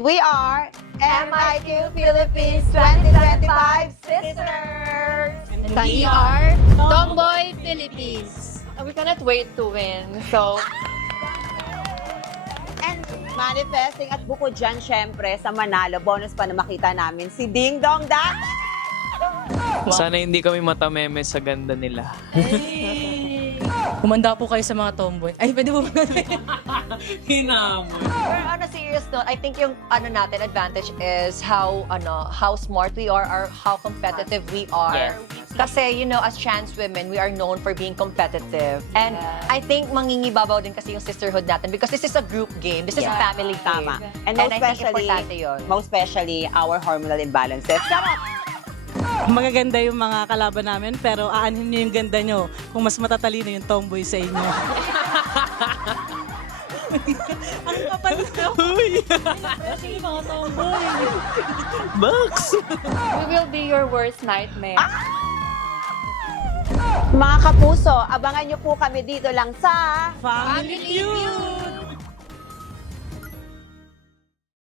We are MIQ Philippines 2025 Sisters! And we are Tomboy Philippines. We cannot wait to win. So, And manifesting at bukod dyan, syempre, sa Manalo, bonus pa na makita namin si Ding Dong Da. Sana hindi kami matameme sa ganda nila. Humanda po kayo sa mga tomboy. Ay, pwede po ba? Hinamon. Pero on a serious note, I think yung natin advantage is how smart we are or how competitive we are. Yes. Kasi, as trans women, we are known for being competitive. And I think mangingibabaw din kasi yung sisterhood natin because this is a group game. This is a family game. Tama. And I think importante yun. most especially, our hormonal imbalances. Magaganda yung mga kalaban namin, pero aanhin nyo yung ganda nyo kung mas matatalino yung tomboy sa inyo. Ang kapal na. Kasi yung mga tomboy. Box! we will be your worst nightmare. Mga kapuso, abangan nyo po kami dito lang sa Family Feud!